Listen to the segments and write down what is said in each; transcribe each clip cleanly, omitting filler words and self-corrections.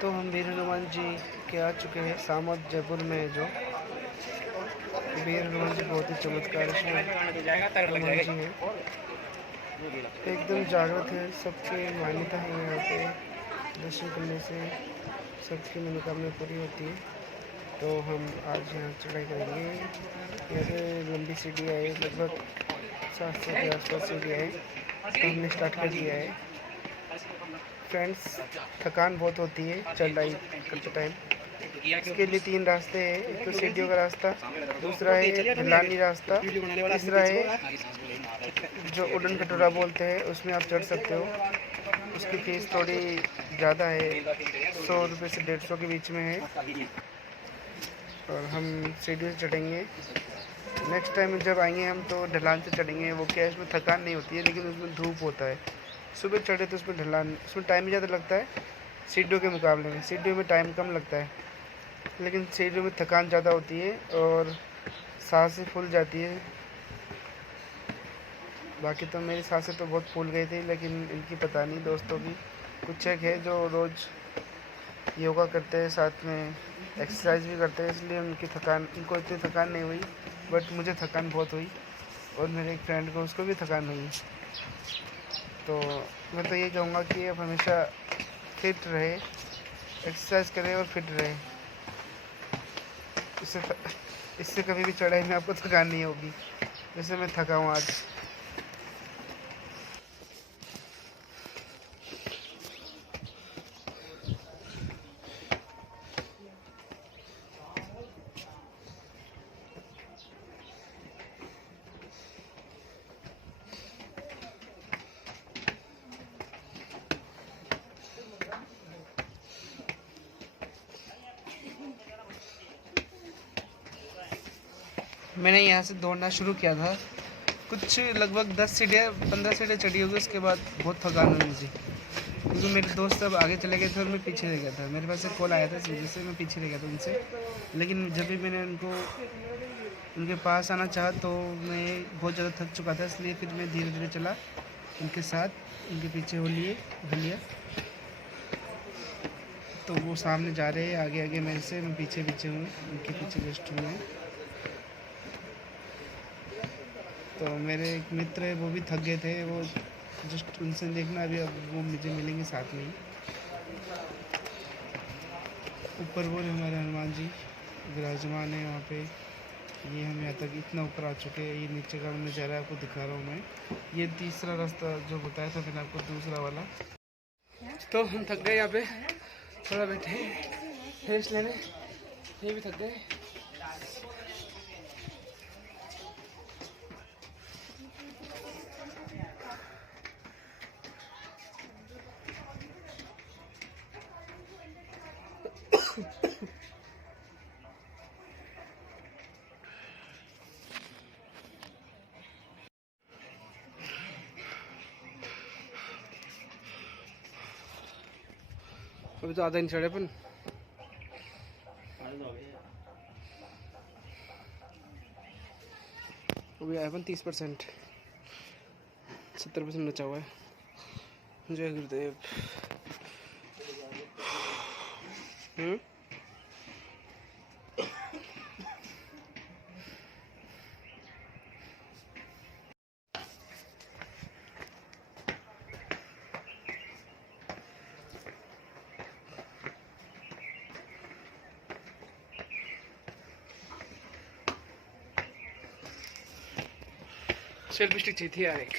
तो हम वीर हनुमान जी के आ चुके हैं सामत जयपुर में। जो वीर हनुमान जी बहुत ही चमत्कार हनुमान जी हैं, एकदम जागृत है। सबकी मान्यता है यहाँ पे दर्शन करने से सबकी मनोकामना पूरी होती है। तो हम आज यहाँ चढ़ाई करेंगे। यहाँ से लंबी सीढ़ी है, लगभग 700 के आसपास सीढ़ी है। तो हमने स्टार्ट कर दिया है फ्रेंड्स। थकान बहुत होती है चढ़ाई करते टाइम। इसके लिए 3 रास्ते हैं। एक तो सीढ़ियों का रास्ता, दूसरा है ढलानी रास्ता, तीसरा है जो उड़न खटोला बोलते हैं, उसमें आप चढ़ सकते हो। उसकी फ़ीस थोड़ी ज़्यादा है, 100 रुपये से 150 के बीच में है। और हम सीढ़ियों से चढ़ेंगे। नेक्स्ट टाइम जब आएंगे हम तो ढलान से चढ़ेंगे। वो क्या है, उसमें थकान नहीं होती है, लेकिन उसमें धूप होता है। सुबह चढ़े तो उसमें ढलान, उसमें टाइम ज़्यादा लगता है सीढ़ियों के मुकाबले में। सीढ़ियों में टाइम कम लगता है, लेकिन सीढ़ियों में थकान ज़्यादा होती है और सांसें फूल जाती है। बाकी तो मेरी सांसें तो बहुत फूल गई थी, लेकिन इनकी पता नहीं। दोस्तों की कुछ एक है जो रोज़ योगा करते हैं, साथ में एक्सरसाइज भी करते हैं, इसलिए इनको इतनी थकान नहीं हुई। बट मुझे थकान बहुत हुई, और मेरे एक फ्रेंड को, उसको भी थकान हुई। तो मैं तो ये कहूँगा कि आप हमेशा फिट रहे, एक्सरसाइज करें और फिट रहे। इससे इससे कभी भी चढ़ाई में आपको थकान नहीं होगी, जैसे मैं थका हूँ आज। मैंने यहाँ से दौड़ना शुरू किया था, कुछ लगभग 10 सीढ़ियाँ 15 सीढ़ियाँ चढ़ी होगी। उसके बाद बहुत थकान हुई मुझे, क्योंकि मेरे दोस्त सब आगे चले गए थे और मैं पीछे रह गया था। मेरे पास एक कॉल आया था, इस वजह से मैं पीछे रह गया था उनसे। लेकिन जब भी मैंने उनके पास आना चाहा तो मैं बहुत ज़्यादा थक चुका था, इसलिए फिर मैं धीरे धीरे चला उनके साथ, उनके पीछे हो लिया। तो वो सामने जा रहे हैं, आगे आगे मेरे से, मैं पीछे पीछे हूँ, उनके पीछे जस्ट हूँ मैं। तो मेरे एक मित्र है, वो भी थक गए थे। वो जस्ट उनसे देखना, अभी अब वो मुझे मिलेंगे साथ में ही। ऊपर वो हमारे हनुमान जी विराजमान है वहाँ पे। ये हम यहाँ तक इतना ऊपर आ चुके हैं। ये नीचे का नज़ारा आपको दिखा रहा हूँ मैं। ये तीसरा रास्ता जो बताया था मैंने आपको, दूसरा वाला। तो हम थक गए, यहाँ पे थोड़ा बैठे रेस्ट लेने। ये भी थक गए। अभी तो आधा नहीं चढ़े अपन। अभी आया अपन 30%, 70% बचा हुआ है। जय गुरुदेव। सेल्फी स्टिक चाहिए थी यार एक।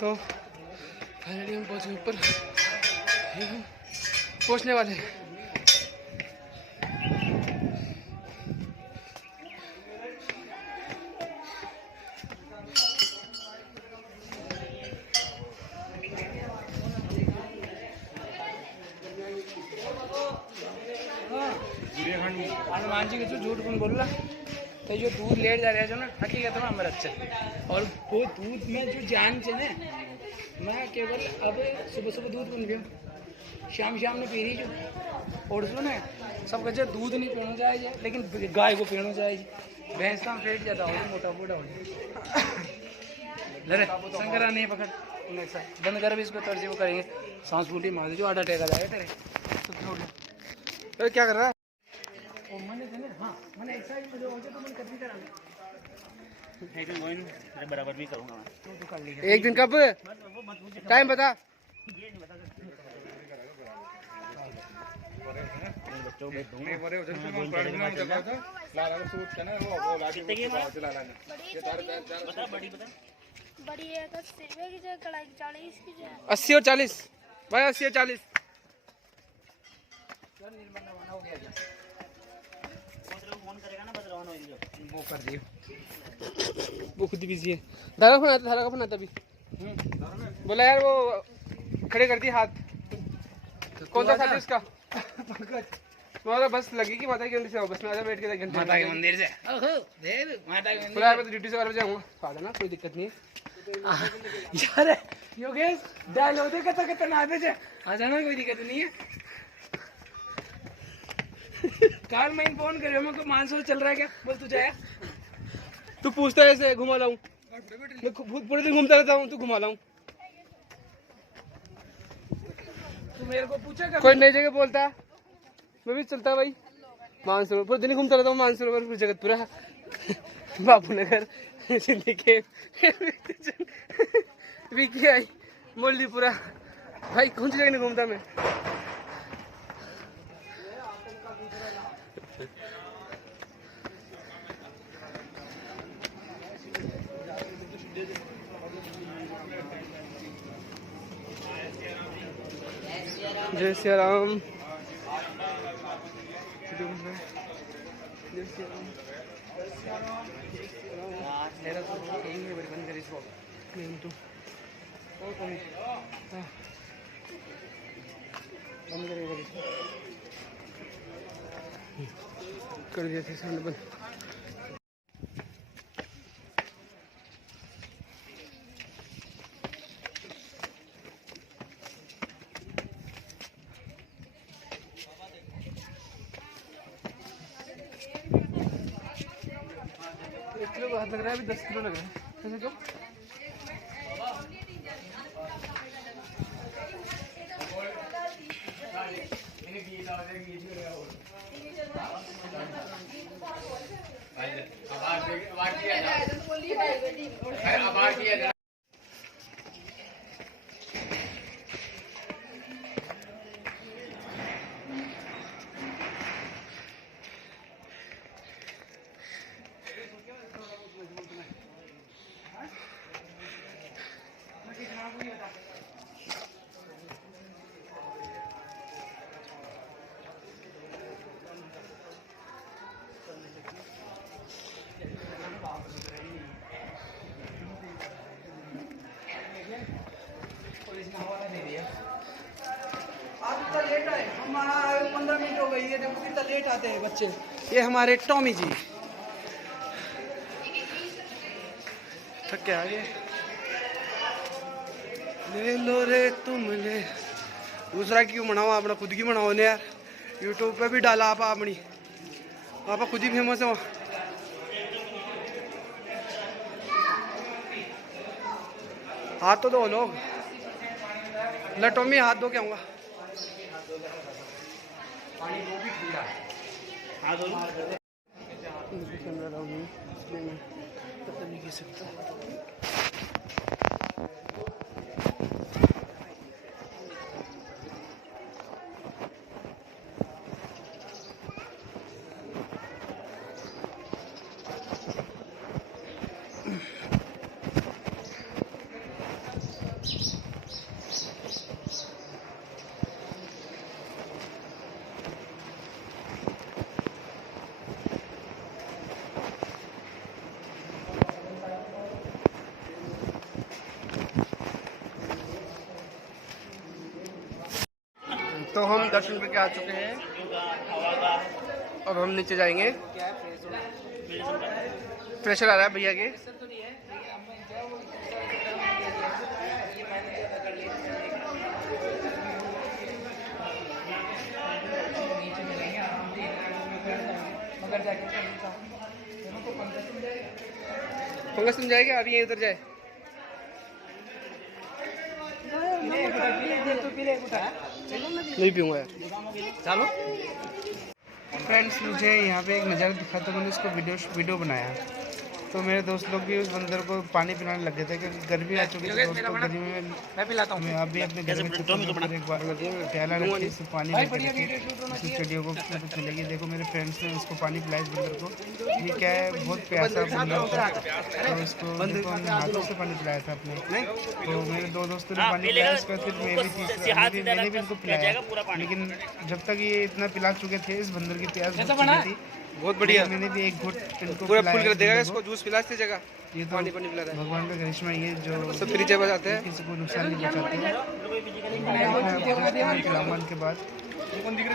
तो फाइनली हम पहुँचे ऊपर, पहुँचने वाले हैं। हनुमान जी के जो झूठ कौन बोल रहा, तो जो दूध लेट जा रहा है जो ना हकीकत में हमारा अच्छा, और वो दूध में जो जान से ना मैं केवल अब सुबह सुबह दूध बन गया, शाम शाम ने पी रही जो, और सुनो ना सब कच्चा दूध नहीं पीना चाहिए, लेकिन गाय को पीना चाहिए। भैंस का पेट ज़्यादा हो मोटा मोटा हो जाए। शंकरा नहीं पकड़ बंद कर, भी इसको तर्जी वो करेंगे, सांस फूटी मार जो आधा टेका जाएगा तेरे तो क्या कर रहा है? हाँ मैंने ऐसा ही मुझे हो जाए तो मैं कभी करा बराबर भी करूँगा। एक दिन कब टाइम बता? बड़ी 80 और 40। भाई 80 या 40 वो कर दिए, वो खुद बिजी है। धारा का फोन आता अभी। बोला यार वो खड़े कर दिए हाथ। कौन सा साथी उसका? तुम्हारा बस लगेगी माता के मंदिर से, बस में आजा बैठ के घंटे माता के मंदिर से। माता के मंदिर मैं तो ड्यूटी से 12 बजे आऊँगा, आ जाना, कोई दिक्कत नहीं है यार। योगेश डायलॉग दे कता ना पे आ जाना, कोई दिक्कत नहीं है। काल मैं फोन कर रहा हूँ, मैं मानसूर चल रहा है क्या? बोल तू जाया, तू पूछता है ऐसे घुमा लाऊं, मैं पूरे दिन घूमता रहता हूँ, तू घुमा लाऊं। तू मेरे को पूछा कोई नई जगह बोलता, मैं भी चलता भाई। मानसरोवर पूरे दिन घूमता रहता हूँ, मानसरोवर जगतपुरा, बापू नगर, सिंधिकेट, VKI, मोल्लीपुरा, भाई कौन सी जगह नहीं घूमता मैं। जय श्री राम, जय श्री राम। कर दिया था बंद। किलो हाथ लग रहा है, अभी 10 किलो लग रहा है। कैसे क्यों? लेट आए, हमारा 15 मिनट हो गई है, देखो कितना लेट आते हैं बच्चे। ये हमारे टॉमी जी थक के आ गए। ले लो रे तुम ले, दूसरा क्यों बनाओ, अपना खुद की बनाओ ने यार। यूट्यूब पे भी डाला आप अपनी, आप खुद ही फेमस हो। हाथ तो दो लोग, ले टॉमी हाथ धो के आऊँगा। पानी वो भी ठंडा है। हाँ दो पता नहीं कह सकता। तो हम दर्शन करके आ चुके हैं, अब हम नीचे जाएंगे। प्रेशर आ रहा है भैया के। पंकज तुम जाएगा अभी, यहीं उतर जाए। नहीं पीऊँगा यार, चलो। फ्रेंड्स मुझे यहाँ पे एक नज़ारा दिखा, तो मैंने इसको वीडियो बनाया। तो मेरे दोस्त लोग भी उस बंदर को पानी पिलाने लग गए थे क्योंकि गर्मी आ चुकी थी। दोस्तों गर्मी में मैं पिलाता हूँ। आप भी अपने घर में एक बार प्याला रखिए, इसको पानी भर के रखिए, इस वीडियो को पता चलेगी। देखो मेरे फ्रेंड्स ने उसको पानी पिलाया इस बंदर को। ये क्या है, बहुत प्यासा बंदर था, तो इसको देखो हमने हाथों से पानी पिलाया था अपने। तो मेरे दो दोस्तों ने पानी पिलाया, उसके बाद फिर मैंने भी इनको पिलाया। लेकिन जब तक ये इतना पिला चुके थे, इस बंदर की प्यास बुझ चुकी थी। बहुत बढ़िया। मैंने भी एक घुट इनको पूरा फुल कर देगा, इसको जूस पिला इस जगह। ये तो पानी पिला रहा है। भगवान का करिश्मा ये जो सब फ्री जगह जाते हैं, किसी को नुकसान नहीं पहुंचाते हैं। के बाद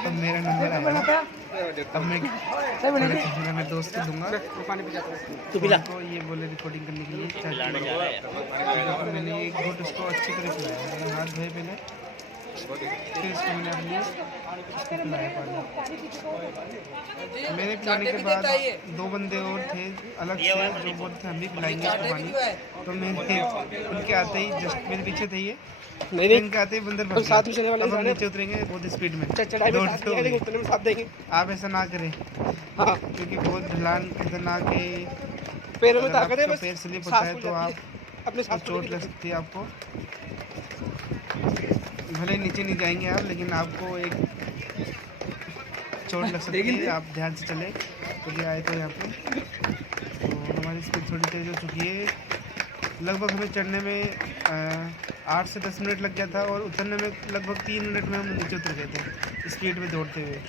अब मेरा नंबर आया, अब मैं मेरे दोस्त को दूंगा पानी पिलाता हूं। ये बोले रिकॉर्डिंग करने के लिए मैंने एक घुट उसको अच्छी तरह पिलाया। हाथ धोए पहले, फिर इसको मैंने अपने इसको पिलाया पानी। मेरे पिलाने के बाद दो बंदे और थे अलग से जो बोलते थे हम भी पिलाएंगे इसको पानी। तो मैंने उनके आते ही जस्ट मेरे पीछे थे ये, इनके आते ही बंदर भर साथ में चलने वाले। अब हम नीचे उतरेंगे बहुत स्पीड में, साथ देंगे। आप ऐसा ना करें, हाँ, क्योंकि बहुत ढलान खतरनाक है। पैरों में ताकत है, पैर स्लिप होता है तो आप अपने साथ चोट लग सकती है आपको। भले नीचे नहीं जाएंगे आप, लेकिन आपको एक चोट लग सकती है। आप ध्यान से चले क्योंकि आए तो यहाँ पे। तो हमारी स्पीड थोड़ी तेज़ हो चुकी है। लगभग हमें चढ़ने में 8 से 10 मिनट लग गया था और उतरने में लगभग 3 मिनट में हम नीचे उतर गए थे स्पीड में दौड़ते हुए।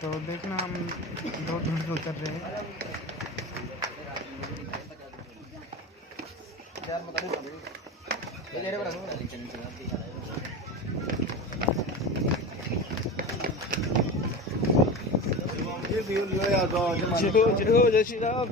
तो देखना हम दौड़ के उतर रहे हैं। जय श्री राम।